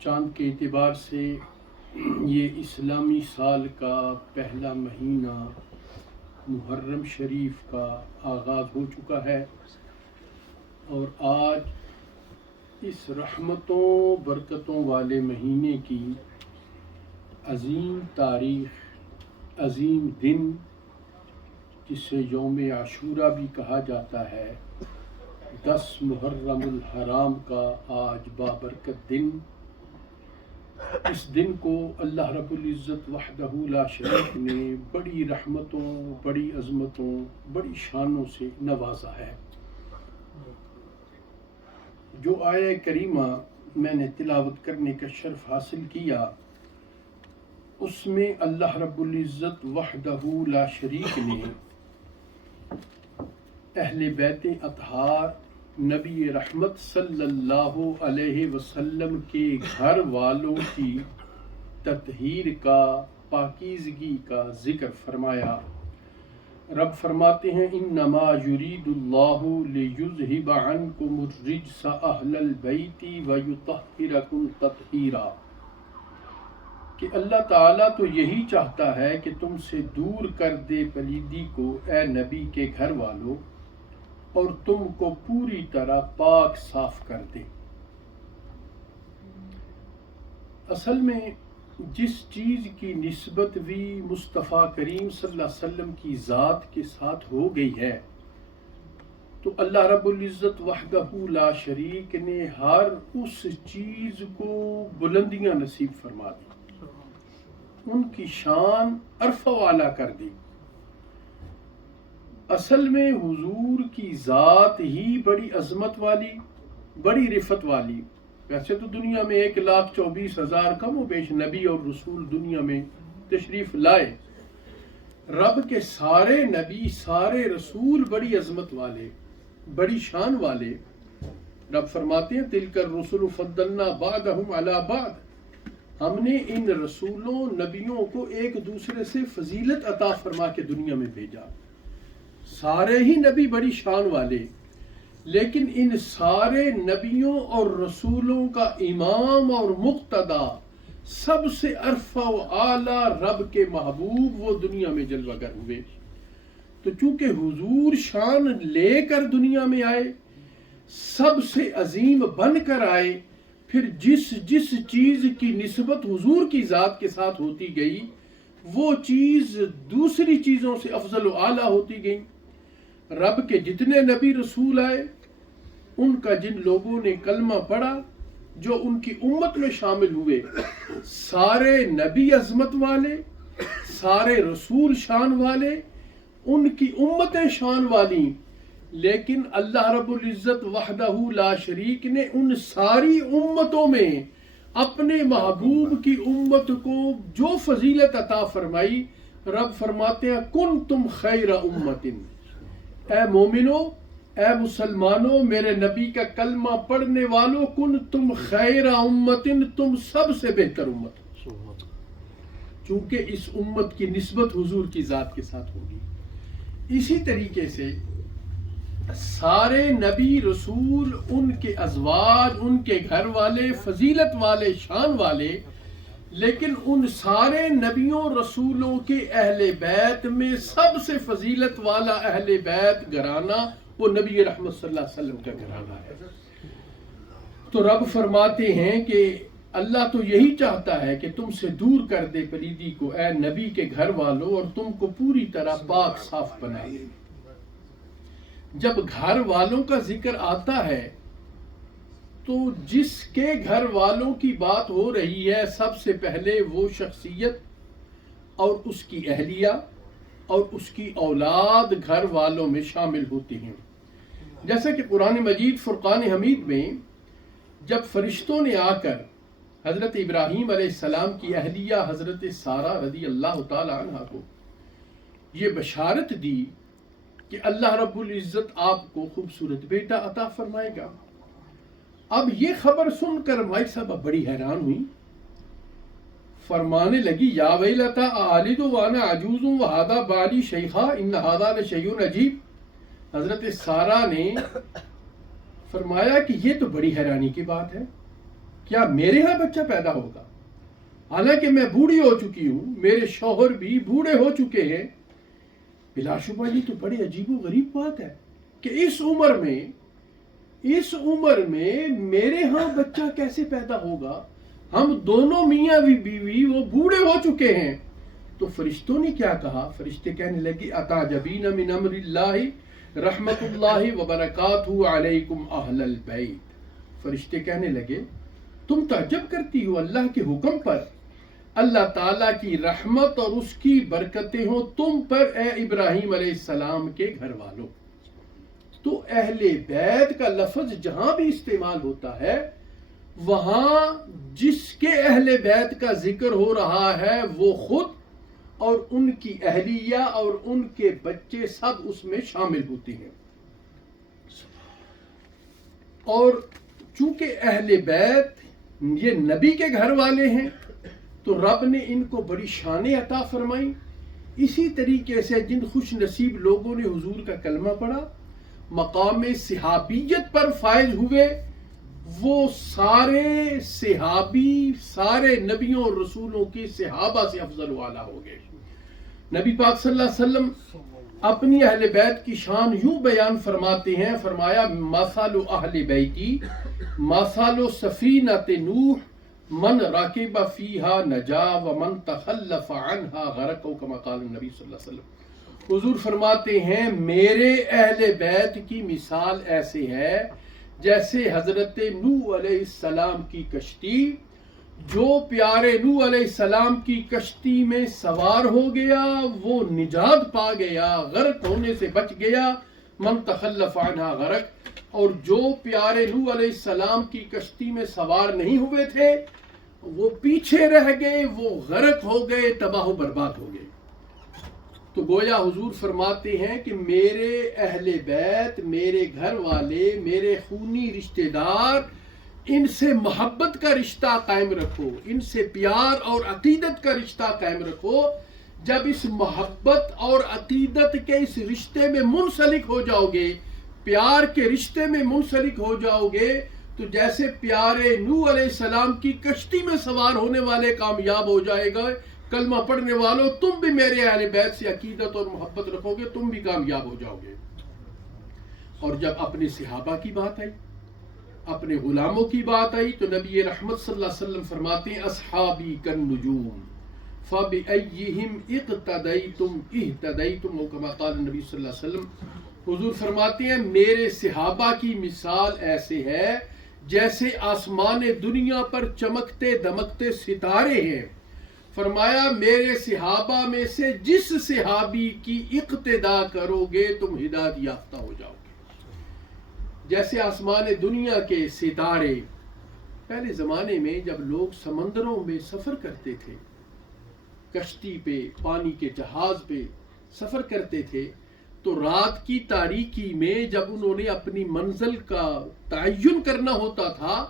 چاند کے اعتبار سے یہ اسلامی سال کا پہلا مہینہ محرم شریف کا آغاز ہو چکا ہے، اور آج اس رحمتوں برکتوں والے مہینے کی عظیم تاریخ، عظیم دن، جسے یوم عاشورہ بھی کہا جاتا ہے، 10 محرم الحرام کا آج بابرکت دن۔ اس دن کو اللہ رب العزت وحدہ لا شریک نے بڑی رحمتوں، بڑی عظمتوں، بڑی شانوں سے نوازا ہے۔ جو آیہ کریمہ میں نے تلاوت کرنے کا شرف حاصل کیا، اس میں اللہ رب العزت وحدہ لا شریک نے اہل بیت اطہار نبی رحمت صلی اللہ علیہ وسلم کے گھر والوں کی تطہیر کا، پاکیزگی کا ذکر فرمایا۔ رب فرماتے ہیں انما یرید اللہ لیذہب عنکم الرجس اہل البیت ویطہرکم تطہیرا، کہ اللہ تعالیٰ تو یہی چاہتا ہے کہ تم سے دور کر دے پلیدی کو اے نبی کے گھر والوں، اور تم کو پوری طرح پاک صاف کر دے۔ اصل میں جس چیز کی نسبت بھی مصطفیٰ کریم صلی اللہ علیہ وسلم کی ذات کے ساتھ ہو گئی ہے، تو اللہ رب العزت وحدہ لا شریک نے ہر اس چیز کو بلندیاں نصیب فرما دی، ان کی شان عرف والا کر دی۔ اصل میں حضور کی ذات ہی بڑی عظمت والی، بڑی رفت والی۔ ویسے تو دنیا میں 1,24,000 کم و بیش نبی اور رسول دنیا میں تشریف لائے، رب کے سارے نبی، سارے رسول بڑی عظمت والے، بڑی شان والے۔ رب فرماتے ہیں تلک الرسل فضلنا بعضهم علی بعض، ہم نے ان رسولوں، نبیوں کو ایک دوسرے سے فضیلت عطا فرما کے دنیا میں بھیجا۔ سارے ہی نبی بڑی شان والے، لیکن ان سارے نبیوں اور رسولوں کا امام اور مقتدا، سب سے عرفہ و اعلیٰ رب کے محبوب وہ دنیا میں جلوہ گر ہوئے۔ تو چونکہ حضور شان لے کر دنیا میں آئے، سب سے عظیم بن کر آئے، پھر جس جس چیز کی نسبت حضور کی ذات کے ساتھ ہوتی گئی، وہ چیز دوسری چیزوں سے افضل و اعلیٰ ہوتی گئی۔ رب کے جتنے نبی رسول آئے، ان کا جن لوگوں نے کلمہ پڑھا، جو ان کی امت میں شامل ہوئے، سارے نبی عظمت والے، سارے رسول شان والے، ان کی امتیں شان والی، لیکن اللہ رب العزت وحدہ لا شریک نے ان ساری امتوں میں اپنے محبوب کی امت کو جو فضیلت عطا فرمائی، رب فرماتے ہیں کنتم خیر امت، اے مومنو، اے مسلمانوں، میرے نبی کا کلمہ پڑھنے والوں، کنتم خیر امت، تم سب سے بہتر امت، چونکہ اس امت کی نسبت حضور کی ذات کے ساتھ ہوگی۔ اسی طریقے سے سارے نبی رسول، ان کے ازواج، ان کے گھر والے فضیلت والے، شان والے، لیکن ان سارے نبیوں رسولوں کے اہل بیت میں سب سے فضیلت والا اہل بیت گھرانہ وہ نبی رحمت صلی اللہ علیہ وسلم کا گھرانہ ہے۔ تو رب فرماتے ہیں کہ اللہ تو یہی چاہتا ہے کہ تم سے دور کر دے پلیدی کو اے نبی کے گھر والوں، اور تم کو پوری طرح پاک صاف بنائے۔ جب گھر والوں کا ذکر آتا ہے تو جس کے گھر والوں کی بات ہو رہی ہے، سب سے پہلے وہ شخصیت اور اس کی اہلیہ اور اس کی اولاد گھر والوں میں شامل ہوتی ہیں۔ جیسا کہ قرآن مجید فرقان حمید میں جب فرشتوں نے آ کر حضرت ابراہیم علیہ السلام کی اہلیہ حضرت سارہ رضی اللہ تعالی عنہ کو یہ بشارت دی کہ اللہ رب العزت آپ کو خوبصورت بیٹا عطا فرمائے گا، اب یہ خبر سن کر مائی صاحبہ بڑی حیران ہوئی، فرمانے لگی یا ویلتا آلد وانا عجوز وہذا بالی شیخا ان ھذا لشیء عجیب۔ حضرت سارہ نے فرمایا کہ یہ تو بڑی حیرانی کی بات ہے کیا میرے ہاں بچہ پیدا ہوگا؟ حالانکہ میں بوڑھی ہو چکی ہوں، میرے شوہر بھی بوڑھے ہو چکے ہیں۔ بلا شبہ یہ تو بڑی عجیب و غریب بات ہے کہ اس عمر میں میرے ہاں بچہ کیسے پیدا ہوگا؟ ہم دونوں میاں بیوی وہ بوڑھے ہو چکے ہیں۔ تو فرشتوں نے کیا کہا؟ فرشتے کہنے لگے اتعجبین من امر اللہ رحمت اللہ وبرکاتہ علیکم اہل البیت۔ فرشتے کہنے لگے تم تعجب کرتی ہو اللہ کے حکم پر، اللہ تعالیٰ کی رحمت اور اس کی برکتیں ہوں تم پر اے ابراہیم علیہ السلام کے گھر والوں۔ تو اہل بیت کا لفظ جہاں بھی استعمال ہوتا ہے وہاں جس کے اہل بیت کا ذکر ہو رہا ہے وہ خود اور ان کی اہلیہ اور ان کے بچے سب اس میں شامل ہوتے ہیں۔ اور چونکہ اہل بیت یہ نبی کے گھر والے ہیں تو رب نے ان کو بڑی شانیں عطا فرمائی۔ اسی طریقے سے جن خوش نصیب لوگوں نے حضور کا کلمہ پڑھا، مقام صحابیت پر فائز ہوئے، وہ سارے صحابی سارے نبیوں اور رسولوں کے صحابہ سے افضل و اعلیٰ ہو گئے۔ نبی پاک صلی اللہ علیہ وسلم اپنی اہل بیت کی شان یوں بیان فرماتے ہیں، فرمایا مثل اہل بیتی مثل سفینۃ نوح من راکب فیہا نجا ومن تخلف عنہا غرق، کما قال النبی صلی اللہ علیہ وسلم۔ حضور فرماتے ہیں میرے اہل بیت کی مثال ایسے ہے جیسے حضرت نوح علیہ السلام کی کشتی، جو پیارے نوح علیہ السلام کی کشتی میں سوار ہو گیا وہ نجات پا گیا، غرق ہونے سے بچ گیا، من تخلف عنہا غرق، اور جو پیارے نوح علیہ السلام کی کشتی میں سوار نہیں ہوئے تھے وہ پیچھے رہ گئے، وہ غرق ہو گئے، تباہ و برباد ہو گئے۔ تو گویا حضور فرماتے ہیں کہ میرے اہل بیت، میرے گھر والے، میرے خونی رشتہ دار، ان سے محبت کا رشتہ قائم رکھو، ان سے پیار اور عقیدت کا رشتہ قائم رکھو۔ جب اس محبت اور عقیدت کے اس رشتے میں منسلک ہو جاؤ گے، پیار کے رشتے میں منسلک ہو جاؤ گے، تو جیسے پیارے نوح علیہ السلام کی کشتی میں سوار ہونے والے کامیاب ہو جائے گا، کلمہ پڑھنے والوں تم بھی میرے اہل بیت سے عقیدت اور محبت رکھو گے، تم بھی کامیاب ہو جاؤ گے۔ اور جب اپنے صحابہ کی بات آئی، اپنے غلاموں کی بات آئی، تو نبی رحمت صلی اللہ علیہ وسلم فرماتے ہیں اصحابی کالنجوم فبأیہم اقتدیتم اہتدیتم، کما قال النبی صلی اللہ علیہ وسلم۔ حضور فرماتے ہیں میرے صحابہ کی مثال ایسے ہے جیسے آسمان دنیا پر چمکتے دمکتے ستارے ہیں۔ فرمایا میرے صحابہ میں سے جس صحابی کی اقتدا کرو گے تم ہدایت یافتہ ہو جاؤ گے۔ جیسے آسمان دنیا کے ستارے، پہلے زمانے میں جب لوگ سمندروں میں سفر کرتے تھے، کشتی پہ، پانی کے جہاز پہ سفر کرتے تھے، تو رات کی تاریکی میں جب انہوں نے اپنی منزل کا تعین کرنا ہوتا تھا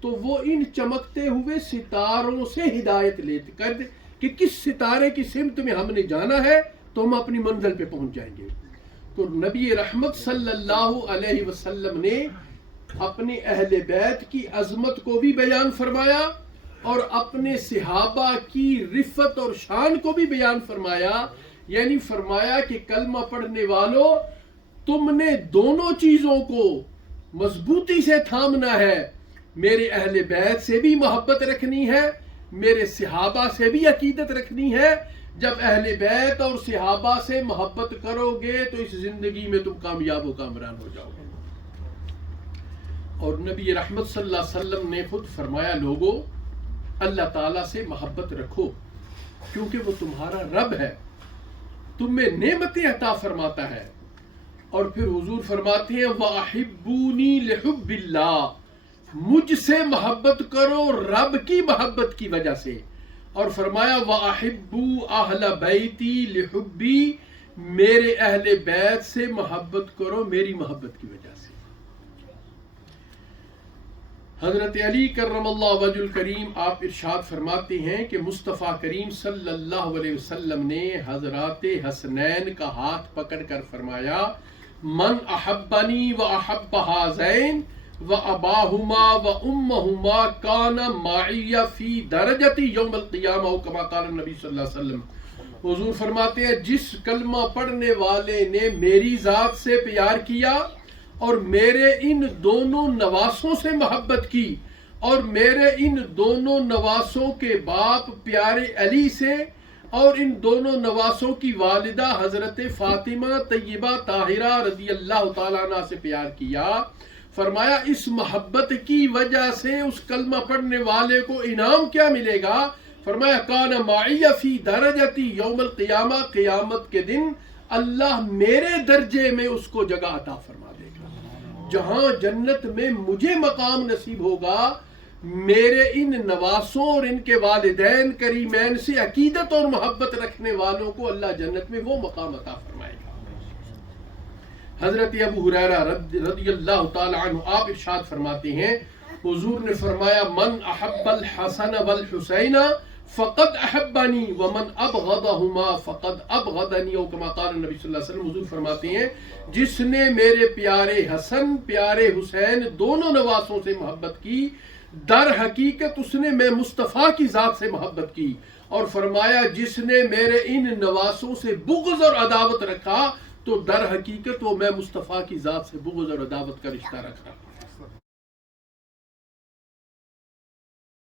تو وہ ان چمکتے ہوئے ستاروں سے ہدایت لیتے کر کہ کس ستارے کی سمت میں ہم نے جانا ہے تو ہم اپنی منزل پہ پہنچ جائیں گے۔ تو نبی رحمت صلی اللہ علیہ وسلم نے اپنے اہل بیت کی عظمت کو بھی بیان فرمایا اور اپنے صحابہ کی رفت اور شان کو بھی بیان فرمایا، یعنی فرمایا کہ کلمہ پڑھنے والوں تم نے دونوں چیزوں کو مضبوطی سے تھامنا ہے، میرے اہل بیت سے بھی محبت رکھنی ہے، میرے صحابہ سے بھی عقیدت رکھنی ہے۔ جب اہل بیت اور صحابہ سے محبت کرو گے تو اس زندگی میں تم کامیاب و کامران ہو جاؤ گے۔ اور نبی رحمت صلی اللہ علیہ وسلم نے خود فرمایا لوگوں اللہ تعالیٰ سے محبت رکھو کیونکہ وہ تمہارا رب ہے، تم میں نعمتیں عطا فرماتا ہے۔ اور پھر حضور فرماتے ہیں وَأَحِبُّونِي لِحُبِّ اللَّهِ، مجھ سے محبت کرو رب کی محبت کی وجہ سے۔ اور فرمایا وَأَحِبُّوا أَهْلَ بَيْتِي لِحُبِّي، میرے اہل بیت سے محبت کرو میری محبت کی وجہ سے۔ حضرت علی کرم اللہ وجہ الکریم آپ ارشاد فرماتے ہیں کہ مصطفیٰ کریم صلی اللہ علیہ وسلم نے حضرات حسنین کا ہاتھ پکڑ کر فرمایا من احبنی و احب ہذین وَأَبَاهُمَا وَأُمَّهُمَا كَانَ مَعِيَ فِي دَرَجَةِ يَوْمَ الْقِيَامَةِ أَوْ كَمَا قَالَ النبی صلی اللہ علیہ وسلم۔ حضور فرماتے ہیں جس کلمہ پڑھنے والے نے میری ذات سے پیار کیا اور میرے ان دونوں نواسوں سے محبت کی اور میرے ان دونوں نواسوں کے باپ پیارے علی سے اور ان دونوں نواسوں کی والدہ حضرت فاطمہ طیبہ طاہرہ رضی اللہ تعالیٰ عنہ سے پیار کیا، فرمایا اس محبت کی وجہ سے اس کلمہ پڑھنے والے کو انعام کیا ملے گا؟ فرمایا کان معی فی درجتی یوم القیامہ، قیامت کے دن اللہ میرے درجے میں اس کو جگہ عطا فرما دے گا۔ جہاں جنت میں مجھے مقام نصیب ہوگا، میرے ان نواسوں اور ان کے والدین کریمین سے عقیدت اور محبت رکھنے والوں کو اللہ جنت میں وہ مقام عطا فرمائے گا۔ حضرت ابو ہریرہ رضی اللہ تعالی عنہ آپ ارشاد فرماتے ہیں، حضور نے فرمایا من احب الحسن والحسین فقد احبنی ومن ابغضہما فقد ابغضنی، او کما قال نبی صلی اللہ علیہ وسلم۔ حضور فرماتے ہیں جس نے میرے پیارے حسن پیارے حسین دونوں نواسوں سے محبت کی، در حقیقت اس نے میں مصطفیٰ کی ذات سے محبت کی، اور فرمایا جس نے میرے ان نواسوں سے بغض اور عداوت رکھا تو در حقیقت وہ میں مصطفیٰ کی ذات سے بغض اور عداوت کا رشتہ رکھا۔